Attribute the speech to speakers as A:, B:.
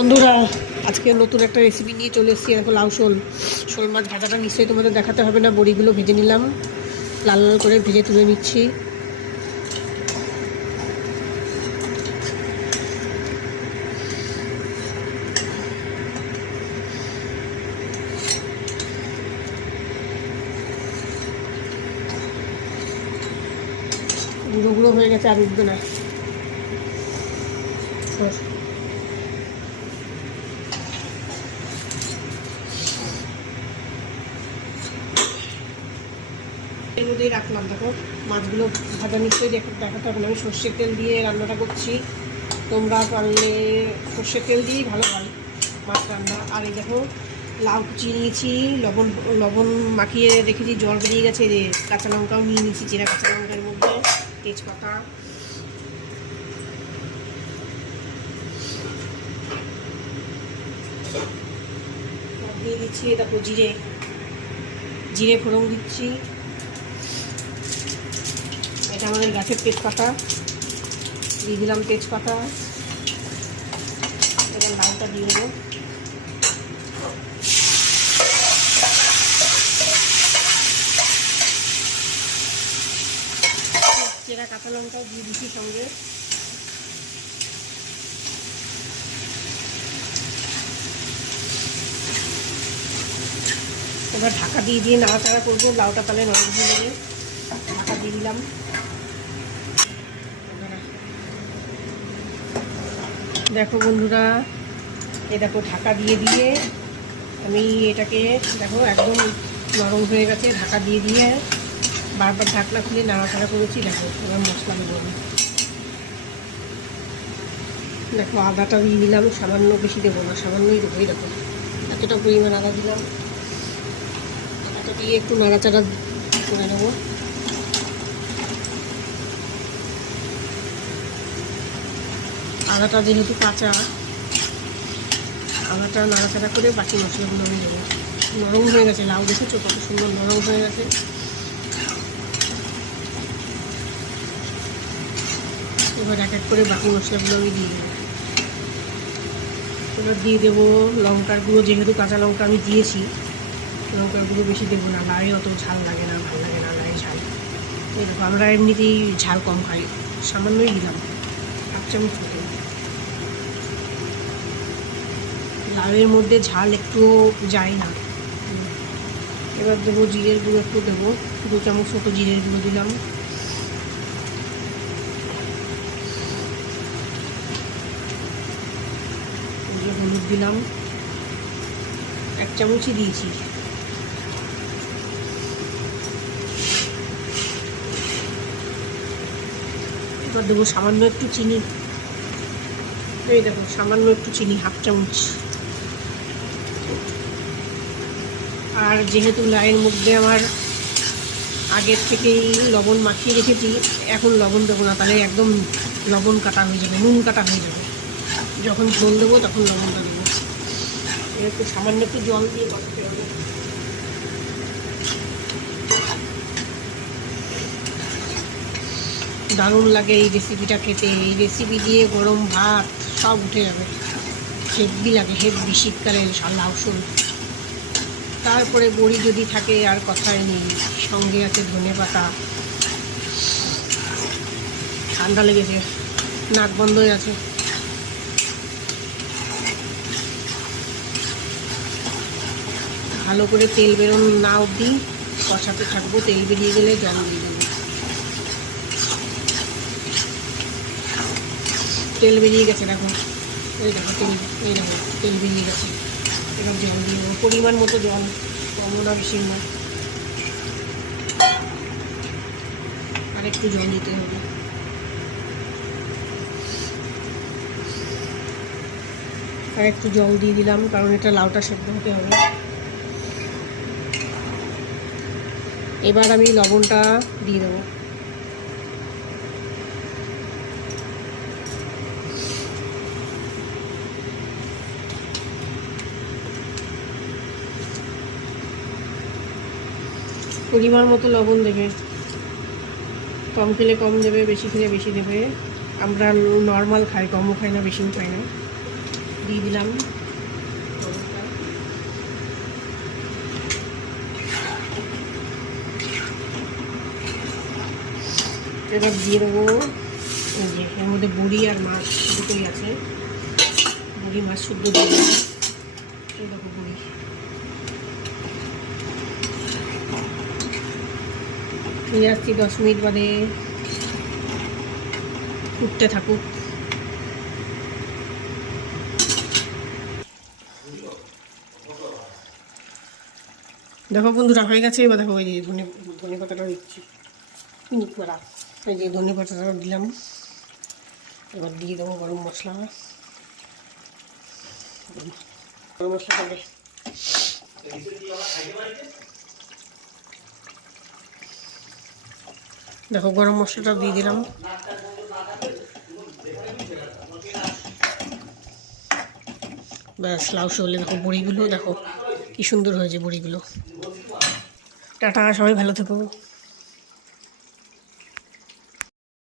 A: বন্ধুরা, আজকে নতুন একটা রেসিপি নিয়ে চলে এসেছি। দেখো লাউ শোল শোল মাছ ভাজাটা নিশ্চয়ই তোমাদের দেখাতে হবে না। বড়িগুলো ভেজে নিলাম। লাল লাল করে ভেজে তুলে নিচ্ছি। গুঁড়ো গুঁড়ো হয়ে গেছে আর উঠবে না এর মধ্যেই রাখলাম। দেখো, মাছগুলো ভাজা নিশ্চয়ই দেখ দেখাতে হবে আমি সর্ষের তেল দিয়ে রান্নাটা করছি। তোমরা পারলে সর্ষের তেল দিয়েই ভালো হয় মাছ রান্না। আর এই দেখো, লাউ কুচিয়ে নিয়েছি, লবণ লবণ মাখিয়ে রেখেছি, জল বেরিয়ে গেছে যে কাঁচা লঙ্কাও নিয়ে নিয়েছি, জিরা কাঁচা লঙ্কার মধ্যে, তেজপাতা। দিয়ে দিচ্ছি দেখো জিরে জিরে ফোড়ন দিচ্ছি। এটা আমাদের গাছের তেজপাতা। দিয়ে দিলাম তেজপাতা। এবার লাউটা দিয়ে দেবো। চেরা কাঁচা লঙ্কাও দিয়ে দিচ্ছি সঙ্গে। এবার ঢাকা দিয়ে দিয়ে নাড়াচাড়া করব। লাউটা তাহলে নরম হয়ে ঢাকা দিয়ে দিলাম। দেখো বন্ধুরা, এ দেখো ঢাকা দিয়ে দিয়ে আমি এটাকে দেখো একদম নরম হয়ে গেছে, ঢাকা দিয়ে দিয়ে বারবার ঢাকনা খুলে নাড়াচাড়া করেছি, দেখো এবার মশলা দেবো আমি। দেখো আদাটা দিয়ে দিলাম সামান্য বেশি দেবো না, সামান্যই দেবো দেখো। এতটা পরিমাণ আদা দিলাম। আদাটা দিয়ে একটু নাড়াচাড়া করে নেব। আদাটা যেহেতু কাঁচা আদাটা নাড়াচাড়া করে বাকি মশলাগুলো আমি দেবো। নরম হয়ে গেছে, লাউ দেখেছ? কত সুন্দর নরম হয়ে গেছে। এবার এক এক করে বাকি মশলাগুলো আমি দিয়ে দেবো। এবার দিয়ে দেবো লঙ্কার গুঁড়ো, যেহেতু কাঁচা লঙ্কা আমি দিয়েছি, লঙ্কার গুঁড়ো বেশি দেবো না। লায়ে অত ঝাল লাগে না, ভালো লাগে না লায়ে ঝাল। আমরা এমনিতেই ঝাল কম খাই, সামান্যই দিলাম। এক চামচ মতো লাউয়ের মধ্যে ঝাল একটু যায় না। এবার দেবো জিরের গুঁড়ো একটু দেবো। দু চামচ মতো জিরের গুঁড়ো দিলাম। হলুদ দিলাম। এক চামচই দিয়েছি। এবার দেবো সামান্য একটু চিনি। এই দেখো, সামান্য একটু চিনি, হাফ চামচ। আর যেহেতু লাইয়ের মধ্যে আমার আগের থেকেই লবণ মাখিয়ে রেখেছি, এখন লবণ দেবো না, তাহলে একদম লবণ কাটা হয়ে যাবে, নুন কাটা হয়ে যাবে। যখন ঝোল দেবো তখন লবণটা দেবো। একটু সামান্য একটু জল দিয়ে কষাতে হবে। দারুণ লাগে এই রেসিপিটা খেতে। এই রেসিপি দিয়ে গরম ভাত সব উঠে যাবে। হেভি লাগে, হেভি শীতকালে লাউ শুল। তারপরে বড়ি যদি থাকে আর কথাই নেই, সঙ্গে আছে ধনে পাতা। ঠান্ডা লেগেছে, নাক বন্ধ হয়ে আছে। ভালো করে তেল বেরোন না অবধি, কষাতে থাকব, তেল বেরিয়ে গেলে জল দিয়ে দেবো। তেল বেরিয়ে গেছে, দেখো। এই দেখো তেল, এই দেখো, তেল বেরিয়ে গেছে। এবার জল দিয়ে দেবো। পরিমাণ মতো জল কমও না বেশি না আর একটু জল দিতে হবে। আর একটু জল দিয়ে দিলাম, কারণ এটা লাউটা সেদ্ধ হতে হবে। এবার আমি লবণটা দিয়ে দেবো। পরিমাণ মতো লবণ দেবে। কম খেলে কম দেবে, বেশি খেলে বেশি দেবে। আমরা নর্মাল খাই, কমও খাই না, বেশিও খাই না। দিয়ে দিলাম। এবার দিয়ে দেবো যে, এর মধ্যে বুড়ি আর মাছ দুটোই আছে। বুড়ি মাছ শুদ্ধ দিয়ে দেবো। বুড়ি। নিয়ে আসছি, দশ মিনিট বাদে ফুটতে থাকুক। দেখো বন্ধুরা, হয়ে গেছে, এবার দেখো ওই যে ধনে পাতাটা দিচ্ছি। পিনিক এই যে ধনে পাতাটা দিলাম। এবার দিয়ে দেবো গরম মশলা। গরম মশলা দেখো গরম মশলাটা দিয়ে দিলাম। ব্যাস, লাউ হলে দেখো বড়িগুলো, দেখো কি সুন্দর হয়েছে বড়িগুলো। টাটা, সবাই ভালো থেকো।